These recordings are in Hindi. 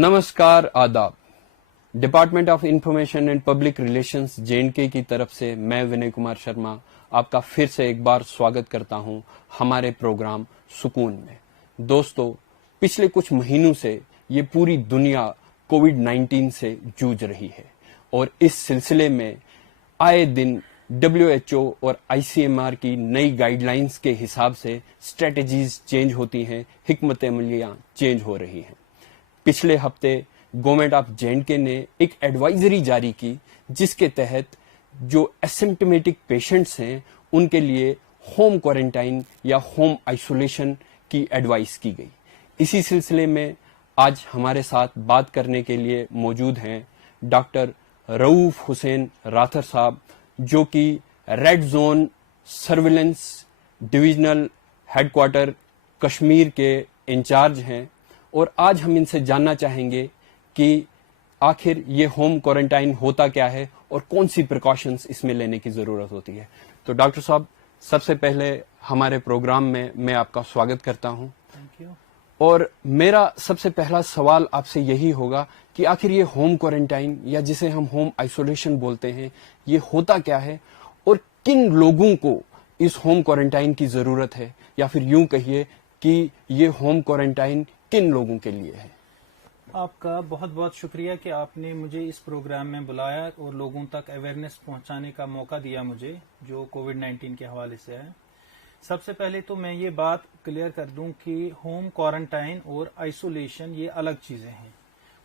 नमस्कार, आदाब। Department of information and public relations JNK की तरफ से मैं विनय कुमार शर्मा आपका फिर से एक बार स्वागत करता हूं हमारे प्रोग्राम सुकून में। दोस्तों, पिछले कुछ महीनों से ये पूरी दुनिया कोविड-19 से जूझ रही है और इस सिलसिले में आए दिन WHO और ICMR की नई गाइडलाइंस के हिसाब से स्ट्रेटजीज चेंज होती हैं, हिकमत अमलियां चेंज हो रही हैं। पिछले हफ्ते गवर्नमेंट ऑफ JNK ने एक एडवाइजरी जारी की जिसके तहत जो एसिम्प्टोमेटिक पेशेंट्स हैं उनके लिए होम क्वारंटाइन या होम आइसोलेशन की एडवाइस की गई। इसी सिलसिले में आज हमारे साथ बात करने के लिए मौजूद हैं डॉक्टर रऊफ हुसैन राथर साहब, जो कि red zone surveillance divisional headquarter Kashmir के इंचार्ज हैं और आज हम इनसे जानना चाहेंगे कि आखिर ये होम क्वारंटाइन होता क्या है और कौन सी प्रिकॉशंस इसमें लेने की जरूरत होती है। तो डॉक्टर साहब, सबसे पहले हमारे प्रोग्राम में मैं आपका स्वागत करता हूं। Thank you. और मेरा सबसे पहला सवाल आपसे यही होगा कि आखिर ये होम क्वारंटाइन या जिसे हम होम आइसोलेशन बोलते हैं, ये होता क्या है और किन लोगों को इस होम क्वारंटाइन की जरूरत है, या फिर यूं कहिए कि ये होम क्वारंटाइन किन लोगों के लिए है। आपका बहुत बहुत शुक्रिया कि आपने मुझे इस प्रोग्राम में बुलाया और लोगों तक अवेयरनेस पहुंचाने का मौका दिया मुझे, जो कोविड-19 के हवाले से है। सबसे पहले तो मैं ये बात क्लियर कर दूं कि होम क्वारंटाइन और आइसोलेशन ये अलग चीजें हैं।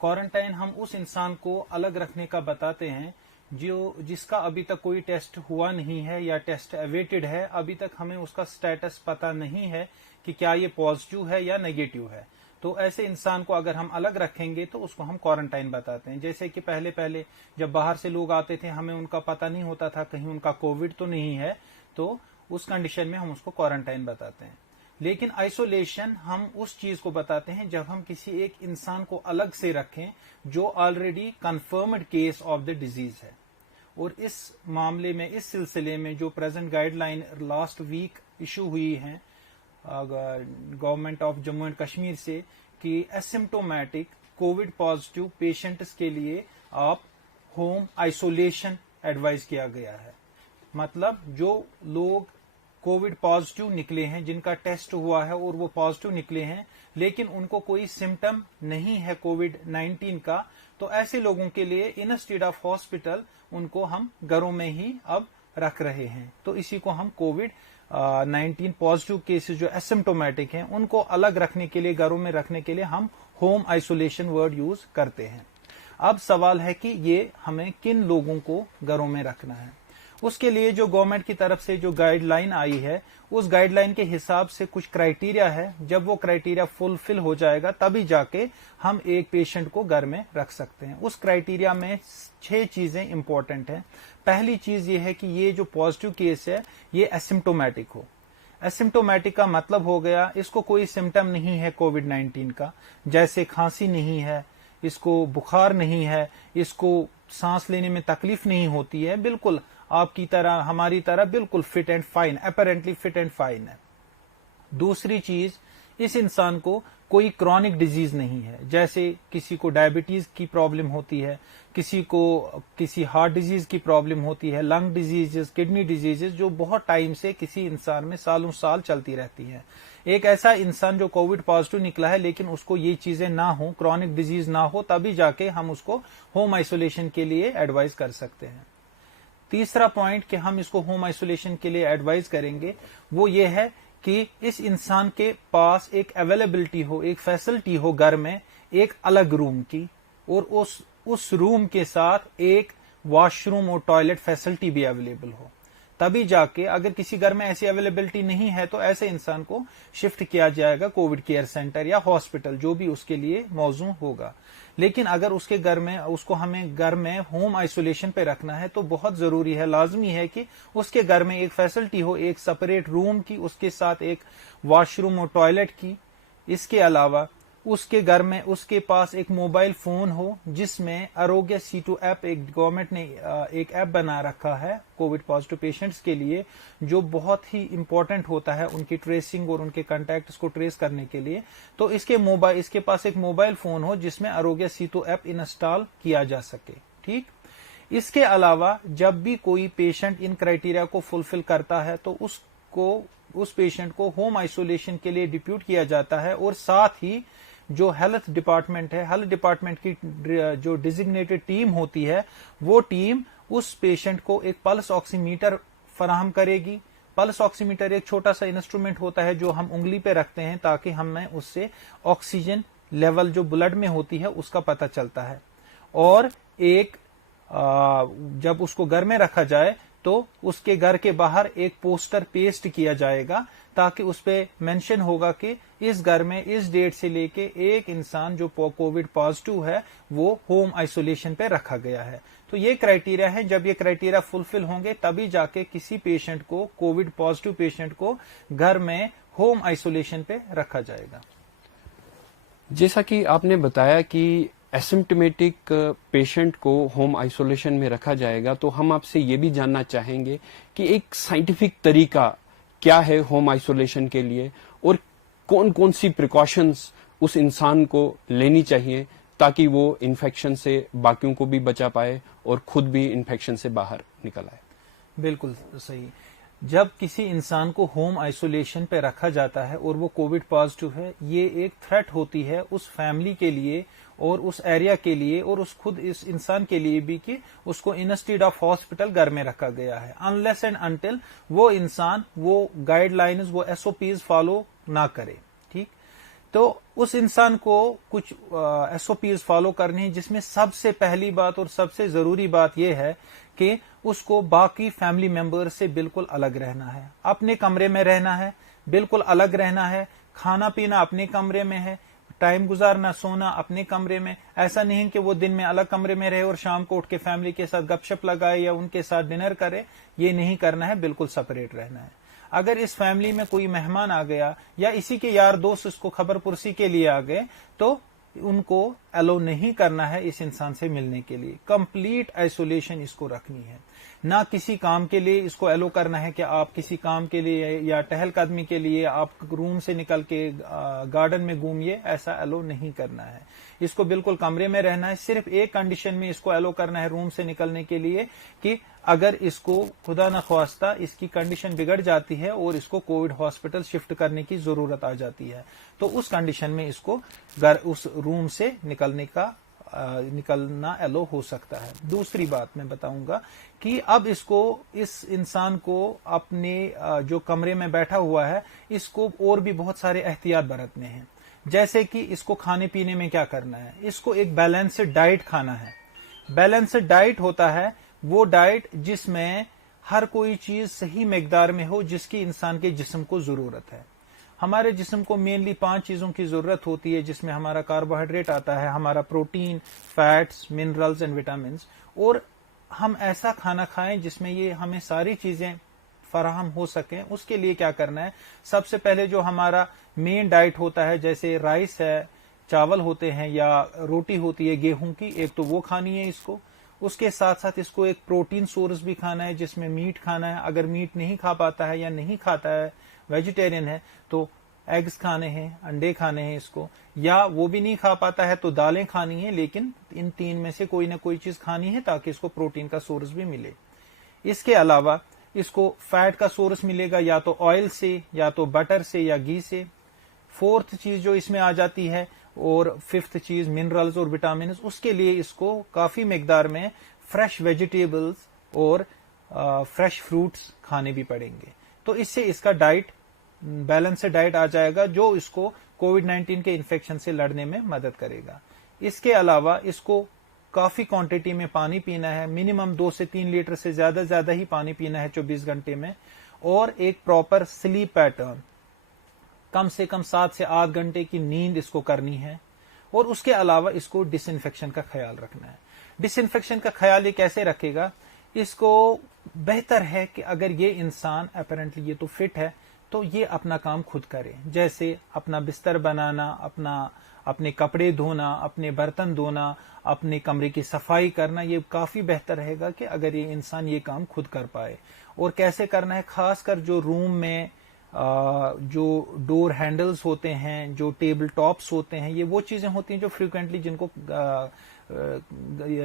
क्वारंटाइन हम उस इंसान को अलग रखने का बताते हैं जिसका अभी तक कोई टेस्ट हुआ नहीं है या टेस्ट अवेटेड है। अभी तक हमें उसका स्टेटस पता नहीं है कि क्या ये पॉजिटिव है या नेगेटिव है। तो ऐसे इंसान को अगर हम अलग रखेंगे तो उसको हम क्वारंटाइन बताते हैं। जैसे कि पहले जब बाहर से लोग आते थे, हमें उनका पता नहीं होता था कहीं उनका कोविड तो नहीं है, तो उस कंडीशन में हम उसको क्वारंटाइन बताते हैं। लेकिन आइसोलेशन हम उस चीज को बताते हैं जब हम किसी एक इंसान को अलग से रखें जो already confirmed case of the disease है। और इस मामले में, इस सिलसिले में जो present guideline last week issue हुई है government of Jammu and Kashmir से कि एसिम्प्टोमेटिक कोविड पॉजिटिव पेशेंट्स के लिए आप होम आइसोलेशन एडवाइज किया गया है। मतलब जो लोग कोविड पॉजिटिव निकले हैं, जिनका टेस्ट हुआ है और वो पॉजिटिव निकले हैं, लेकिन उनको कोई सिम्टम नहीं है कोविड-19 का, तो ऐसे लोगों के लिए इंस्टेड ऑफ हॉस्पिटल उनको हम घरों में ही अब रख रहे हैं। तो इसी को हम कोविड-19 पॉजिटिव केसेस जो एसिम्प्टोमेटिक हैं उनको अलग रखने के लिए, घरों में रखने के लिए हम होम आइसोलेशन वर्ड यूज करते हैं। अब सवाल है कि ये हमें किन लोगों को घरों में रखना है। उसके लिए जो गवर्नमेंट की तरफ से जो गाइडलाइन आई है, उस गाइडलाइन के हिसाब से कुछ क्राइटेरिया है। जब वो क्राइटेरिया फुलफिल हो जाएगा तभी जाके हम एक पेशेंट को घर में रख सकते हैं। उस क्राइटेरिया में 6 चीजें इंपॉर्टेंट हैं। पहली चीज ये है कि ये जो पॉजिटिव केस है ये एसिम्प्टोमेटिक हो। एसिम्प्टोमेटिक का मतलब हो गया इसको कोई सिम्टम नहीं है कोविड-19 का, जैसे खांसी नहीं है, इसको बुखार नहीं है, इसको सांस लेने में तकलीफ नहीं होती है, बिल्कुल आपकी तरह, हमारी तरह बिल्कुल fit and fine, apparently fit and fine है। दूसरी चीज, इस इंसान को कोई क्रॉनिक डिजीज नहीं है, जैसे किसी को डायबिटीज की प्रॉब्लम होती है, किसी को किसी हार्ट डिजीज की प्रॉब्लम होती है, लंग डिजीजेस, किडनी डिजीजेस जो बहुत टाइम से किसी इंसान में सालों साल चलती रहती है। एक ऐसा इंसान जो कोविड पॉजिटिव निकला है लेकिन उसको ये चीजें ना हो, क्रॉनिक डिजीज ना हो, तभी जाके हम उसको होम आइसोलेशन के लिए एडवाइज कर सकते हैं। तीसरा पॉइंट कि हम इसको होम आइसोलेशन के लिए एडवाइज करेंगे वो ये है कि इस इंसान के पास एक अवेलेबिलिटी हो, एक फैसिलिटी हो घर में एक अलग रूम की, और उस रूम के साथ एक वॉशरूम और टॉयलेट फैसिलिटी भी अवेलेबल हो। तभी जाके, अगर किसी घर में ऐसी अवेलेबिलिटी नहीं है तो ऐसे इंसान को शिफ्ट किया जाएगा कोविड केयर सेंटर या हॉस्पिटल, जो भी उसके लिए मौजू होगा। लेकिन अगर उसके घर में, उसको हमें घर में होम आइसोलेशन पे रखना है तो बहुत जरूरी है, लाजमी है कि उसके घर में एक फैसिलिटी हो, एक सेपरेट रूम की, उसके साथ एक वॉशरूम और टॉयलेट की। इसके अलावा उसके घर में उसके पास एक मोबाइल फोन हो जिसमें आरोग्य C2 ऐप, एक गवर्नमेंट ने एक ऐप बना रखा है कोविड पॉजिटिव पेशेंट्स के लिए, जो बहुत ही इंपॉर्टेंट होता है उनकी ट्रेसिंग और उनके कॉन्टैक्ट्स को ट्रेस करने के लिए। तो इसके पास एक मोबाइल फोन हो जिसमें आरोग्य C2 ऐप इंस्टॉल किया जा सके। ठीक, इसके अलावा जब भी कोई पेशेंट इन क्राइटेरिया को फुलफिल करता है तो उस पेशेंट को होम आइसोलेशन के लिए डिप्यूट किया जाता है, और साथ ही जो हेल्थ डिपार्टमेंट है, हेल्थ डिपार्टमेंट की जो डिजिग्नेटेड टीम होती है, वो टीम उस पेशेंट को एक पल्स ऑक्सीमीटर फराहम करेगी। पल्स ऑक्सीमीटर एक छोटा सा इंस्ट्रूमेंट होता है जो हम उंगली पे रखते हैं ताकि हमें उससे ऑक्सीजन लेवल जो ब्लड में होती है उसका पता चलता है। और जब उसको घर में रखा जाए तो उसके घर के बाहर एक पोस्टर पेस्ट किया जाएगा ताकि उस पे मेंशन होगा कि इस घर में इस डेट से लेके एक इंसान जो कोविड पॉजिटिव है वो होम आइसोलेशन पे रखा गया है। तो ये क्राइटेरिया है, जब ये क्राइटेरिया फुलफिल होंगे तभी जाके किसी पेशेंट को, कोविड पॉजिटिव पेशेंट को घर में होम आइसोलेशन पे रखा जाएगा। जैसा कि आपने बताया कि एसिम्प्टोमेटिक पेशेंट को होम आइसोलेशन में रखा जाएगा, तो हम आपसे ये भी जानना चाहेंगे कि एक साइंटिफिक तरीका क्या है होम आइसोलेशन के लिए, और कौन कौन सी प्रिकॉशंस उस इंसान को लेनी चाहिए ताकि वो इन्फेक्शन से बाकियों को भी बचा पाए और खुद भी इन्फेक्शन से बाहर निकल आए। बिल्कुल सही। जब किसी इंसान को होम आइसोलेशन पे रखा जाता है और वो कोविड पॉजिटिव है, ये एक थ्रेट होती है उस फैमिली के लिए और उस एरिया के लिए और इस इंसान के लिए भी कि उसको इंस्टेड ऑफ हॉस्पिटल घर में रखा गया है, अनलेस एंड अनटिल वो इंसान वो गाइडलाइंस, वो SOPs फॉलो ना करे। ठीक, तो उस इंसान को कुछ SOPs फॉलो करनी है, जिसमें सबसे पहली बात और सबसे जरूरी बात यह है कि उसको बाकी फैमिली मेंबर से बिल्कुल अलग रहना है, अपने कमरे में रहना है, बिल्कुल अलग रहना है, खाना पीना अपने कमरे में है, टाइम गुजारना, सोना अपने कमरे में। ऐसा नहीं कि वो दिन में अलग कमरे में रहे और शाम को उठ के फैमिली के साथ गपशप लगाए या उनके साथ डिनर करे, ये नहीं करना है, बिल्कुल सेपरेट रहना है। अगर इस फैमिली में कोई मेहमान आ गया या इसी के यार दोस्त इसको खबर पुरसी के लिए आ गए तो उनको अलो नहीं करना है इस इंसान से मिलने के लिए। कंप्लीट आइसोलेशन इसको रखनी है, ना किसी काम के लिए इसको अलो करना है कि आप किसी काम के लिए या टहलकदमी के लिए आप रूम से निकल के गार्डन में घूमिए, ऐसा अलो नहीं करना है। इसको बिल्कुल कमरे में रहना है। सिर्फ एक कंडीशन में इसको अलो करना है रूम से निकलने के लिए कि अगर इसको खुदा न ख्वास्ता इसकी कंडीशन बिगड़ जाती है और इसको कोविड हॉस्पिटल शिफ्ट करने की जरूरत आ जाती है, तो उस कंडीशन में इसको उस रूम से निकलना अलो हो सकता है। दूसरी बात मैं बताऊंगा कि अब इस इंसान को अपने जो कमरे में बैठा हुआ है इसको और भी बहुत सारे एहतियात बरतने हैं। जैसे कि इसको खाने पीने में क्या करना है, इसको एक बैलेंस्ड डाइट खाना है। बैलेंस्ड डाइट होता है वो डाइट जिसमें हर कोई चीज सही मिकदार में हो जिसकी इंसान के जिस्म को जरूरत है। हमारे जिस्म को मेनली 5 चीजों की जरूरत होती है, जिसमें हमारा कार्बोहाइड्रेट आता है, हमारा protein, fats, minerals and vitamin. और हम ऐसा खाना खाएं जिसमें ये हमें सारी चीजें फराहम हो सकें। उसके लिए क्या करना है, सबसे पहले जो हमारा मेन डाइट होता है, जैसे राइस है, चावल होते हैं या रोटी होती है गेहूं की, एक तो वो खानी है इसको। उसके साथ साथ इसको एक प्रोटीन सोर्स भी खाना है जिसमें मीट खाना है। अगर मीट नहीं खा पाता है या नहीं खाता है, वेजिटेरियन है, तो एग्स खाने हैं, अंडे खाने हैं इसको। या वो भी नहीं खा पाता है तो दालें खानी है, लेकिन इन 3 में से कोई ना कोई चीज खानी है ताकि इसको प्रोटीन का सोर्स भी मिले। इसके अलावा इसको फैट का सोर्स मिलेगा या तो ऑयल से, या तो बटर से, या घी से। 4th चीज जो इसमें आ जाती है और 5th चीज मिनरल्स और विटामिन, उसके लिए इसको काफी मिकदार में फ्रेश वेजिटेबल्स और फ्रेश फ्रूट्स खाने भी पड़ेंगे। तो इससे इसका डाइट बैलेंस डाइट आ जाएगा जो इसको कोविड-19 के इन्फेक्शन से लड़ने में मदद करेगा। इसके अलावा इसको काफी क्वांटिटी में पानी पीना है, मिनिमम 2 से 3 लीटर से ज्यादा ही पानी पीना है 24 घंटे में। और एक प्रॉपर स्लीप पैटर्न, कम से कम 7 से 8 घंटे की नींद इसको करनी है। और उसके अलावा इसको डिसइंफेक्शन का ख्याल रखना है। डिसइंफेक्शन का ख्याल ये कैसे रखेगा, इसको बेहतर है कि अगर ये इंसान अपेरेंटली ये तो फिट है तो ये अपना काम खुद करे, जैसे अपना बिस्तर बनाना, अपना अपने कपड़े धोना, अपने बर्तन धोना, अपने कमरे की सफाई करना, ये काफी बेहतर रहेगा कि अगर ये इंसान ये काम खुद कर पाए। और कैसे करना है, खासकर जो रूम में जो डोर हैंडल्स होते हैं, जो टेबल टॉप्स होते हैं, ये वो चीजें होती हैं जो फ्रिक्वेंटली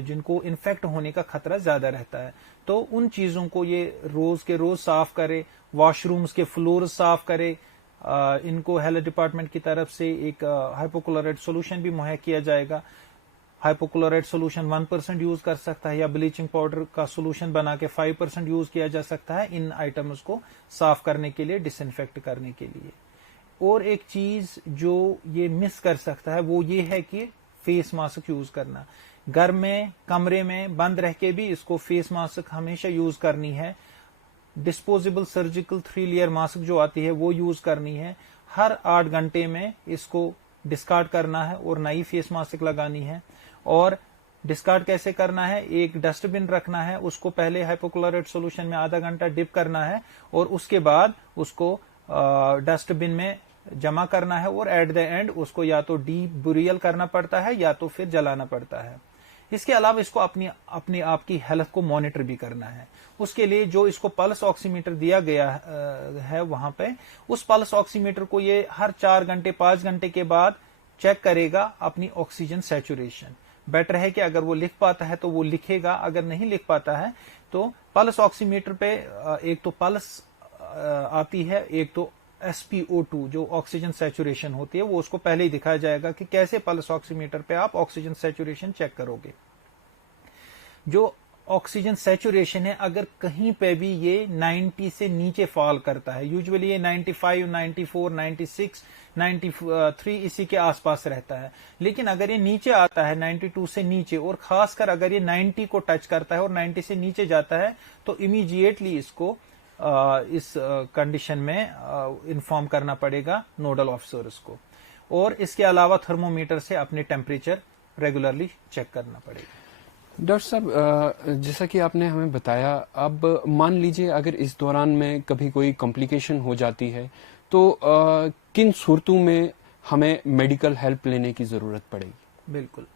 जिनको इन्फेक्ट होने का खतरा ज्यादा रहता है। तो उन चीजों को ये रोज के रोज साफ करे, वॉशरूम्स के फ्लोर साफ करे। इनको हेल्थ डिपार्टमेंट की तरफ से एक हाइपोक्लोराइड सोल्यूशन भी मुहैया किया जाएगा। हाइपोक्लोराइड सोल्यूशन 1% यूज कर सकता है, या ब्लीचिंग पाउडर का सोल्यूशन बना के 5% यूज किया जा सकता है इन आइटम्स को साफ करने के लिए, डिसइंफेक्ट करने के लिए। और एक चीज जो ये मिस कर सकता है वो ये है कि फेस मास्क यूज करना। घर में कमरे में बंद रह के भी इसको फेस मास्क हमेशा यूज करनी है। डिस्पोजेबल सर्जिकल 3 लेयर मास्क जो आती है वो यूज करनी है। हर 8 घंटे में इसको डिस्कार्ड करना है और नई फेस मास्क लगानी है। और डिस्कार्ड कैसे करना है, एक डस्टबिन रखना है, उसको पहले हाइपोक्लोराइड सोल्यूशन में आधा घंटा डिप करना है और उसके बाद उसको डस्टबिन में जमा करना है और एट द एंड उसको या तो डीबुरियल करना पड़ता है या तो फिर जलाना पड़ता है। इसके अलावा इसको अपनी आपकी हेल्थ को मॉनिटर भी करना है। उसके लिए जो इसको पल्स ऑक्सीमीटर दिया गया है वहां पे, उस पल्स ऑक्सीमीटर को ये हर 4 घंटे 5 घंटे के बाद चेक करेगा अपनी ऑक्सीजन सैचुरेशन। बेटर है कि अगर वो लिख पाता है तो वो लिखेगा, अगर नहीं लिख पाता है तो पल्स ऑक्सीमीटर पे एक तो पल्स आती है, एक तो SpO2 जो ऑक्सीजन सैचुरेशन होती है वो उसको पहले ही दिखाया जाएगा कि कैसे पल्स ऑक्सीमीटर पे आप ऑक्सीजन सैचुरेशन चेक करोगे। जो ऑक्सीजन सैचुरेशन है अगर कहीं पे भी ये 90 से नीचे फॉल करता है, यूजुअली ये 95, 94, 96, 93 इसी के आसपास रहता है, लेकिन अगर ये नीचे आता है 92 से नीचे और खासकर अगर ये 90 को टच करता है और 90 से नीचे जाता है तो इमीडिएटली इसको इस कंडीशन में इन्फॉर्म करना पड़ेगा नोडल ऑफिसर्स को। और इसके अलावा थर्मोमीटर से अपने टेम्परेचर रेगुलरली चेक करना पड़ेगा। डॉक्टर साहब, जैसा कि आपने हमें बताया, अब मान लीजिए अगर इस दौरान में कभी कोई कॉम्प्लिकेशन हो जाती है तो किन सूरतों में हमें मेडिकल हेल्प लेने की जरूरत पड़ेगी? बिल्कुल,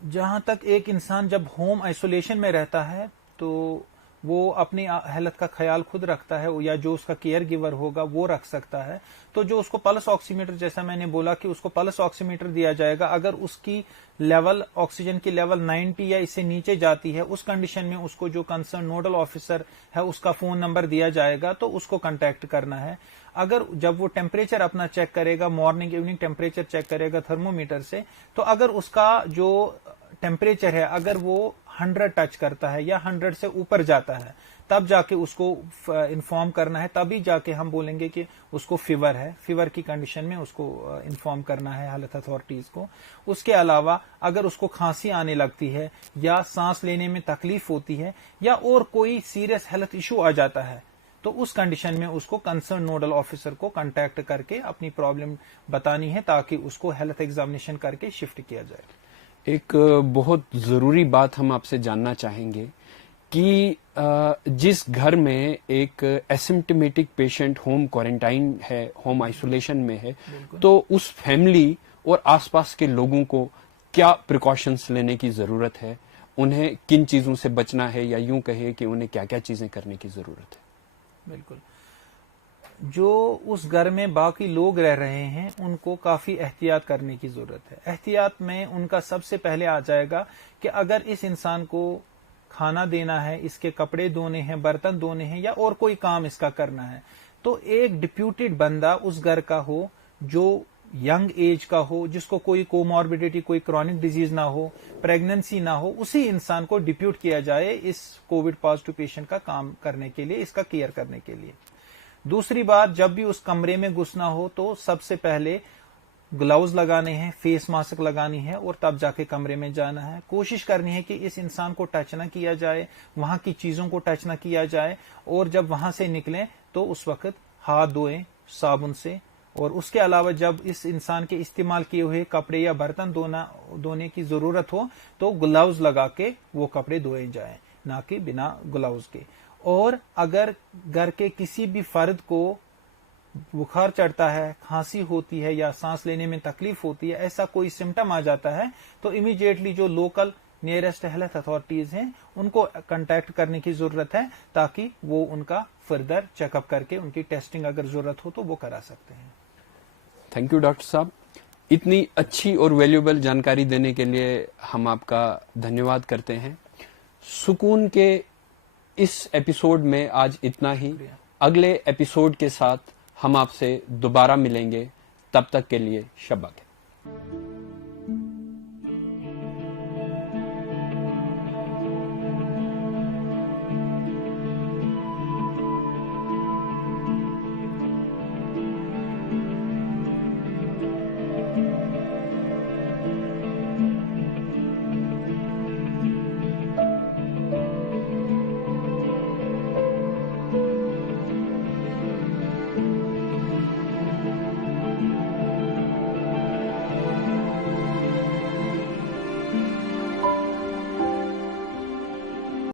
जहां तक एक इंसान जब होम आइसोलेशन में रहता है तो वो अपनी हेल्थ का ख्याल खुद रखता है, या जो उसका केयर गिवर होगा वो रख सकता है। तो जो उसको पल्स ऑक्सीमीटर, जैसा मैंने बोला कि उसको पल्स ऑक्सीमीटर दिया जाएगा, अगर उसकी लेवल ऑक्सीजन की लेवल 90 या इससे नीचे जाती है, उस कंडीशन में उसको जो कंसर्न नोडल ऑफिसर है उसका फोन नंबर दिया जाएगा तो उसको कांटेक्ट करना है। अगर जब वो टेम्परेचर अपना चेक करेगा, मॉर्निंग इवनिंग टेम्परेचर चेक करेगा थर्मोमीटर से, तो अगर उसका जो टेम्परेचर है अगर वो 100 टच करता है या 100 से ऊपर जाता है तब जाके उसको इन्फॉर्म करना है, तभी जाके हम बोलेंगे कि उसको फीवर है। फीवर की कंडीशन में उसको इन्फॉर्म करना है हेल्थ अथॉरिटीज को। उसके अलावा अगर उसको खांसी आने लगती है या सांस लेने में तकलीफ होती है या और कोई सीरियस हेल्थ इशू आ जाता है तो उस कंडीशन में उसको कंसर्न नोडल ऑफिसर को कांटेक्ट करके अपनी प्रॉब्लम बतानी है ताकि उसको हेल्थ एग्जामिनेशन करके शिफ्ट किया जाए। एक बहुत जरूरी बात हम आपसे जानना चाहेंगे कि जिस घर में एक एसिम्प्टोमेटिक पेशेंट होम क्वारंटाइन है, होम आइसोलेशन में है, तो उस फैमिली और आसपास के लोगों को क्या प्रिकॉशंस लेने की जरूरत है, उन्हें किन चीजों से बचना है, या यूं कहे कि उन्हें क्या क्या चीजें करने की जरूरत है? बिल्कुल, जो उस घर में बाकी लोग रह रहे हैं उनको काफी एहतियात करने की जरूरत है। एहतियात में उनका सबसे पहले आ जाएगा कि अगर इस इंसान को खाना देना है, इसके कपड़े धोने हैं, बर्तन धोने हैं या और कोई काम इसका करना है, तो एक डिप्यूटेड बंदा उस घर का हो जो यंग एज का हो, जिसको कोई कोमॉर्बिडिटी, कोई क्रॉनिक डिजीज ना हो, प्रेगनेंसी ना हो, उसी इंसान को डिप्यूट किया जाए इस कोविड पॉजिटिव पेशेंट का काम करने के लिए, इसका केयर करने के लिए। दूसरी बात, जब भी उस कमरे में घुसना हो तो सबसे पहले ग्लव्स लगाने हैं, फेस मास्क लगानी है और तब जाके कमरे में जाना है। कोशिश करनी है कि इस इंसान को टच ना किया जाए, वहां की चीजों को टच ना किया जाए, और जब वहां से निकलें तो उस वक्त हाथ धोएं साबुन से। और उसके अलावा जब इस इंसान के इस्तेमाल किए हुए कपड़े या बर्तन धोने की जरूरत हो तो ग्लव्स लगा के वो कपड़े धोए जाएं, ना कि बिना ग्लव्स के। और अगर घर के किसी भी फर्द को बुखार चढ़ता है, खांसी होती है या सांस लेने में तकलीफ होती है, ऐसा कोई सिम्टम आ जाता है तो इमीडिएटली जो लोकल नियरेस्ट हेल्थ अथॉरिटीज हैं उनको कांटेक्ट करने की जरूरत है, ताकि वो उनका फर्दर चेकअप करके उनकी टेस्टिंग अगर जरूरत हो तो वो करा सकते हैं। थैंक यू डॉक्टर साहब, इतनी अच्छी और वैल्यूएबल जानकारी देने के लिए हम आपका धन्यवाद करते हैं। सुकून के इस एपिसोड में आज इतना ही। अगले एपिसोड के साथ हम आपसे दोबारा मिलेंगे, तब तक के लिए शब्बा खैर।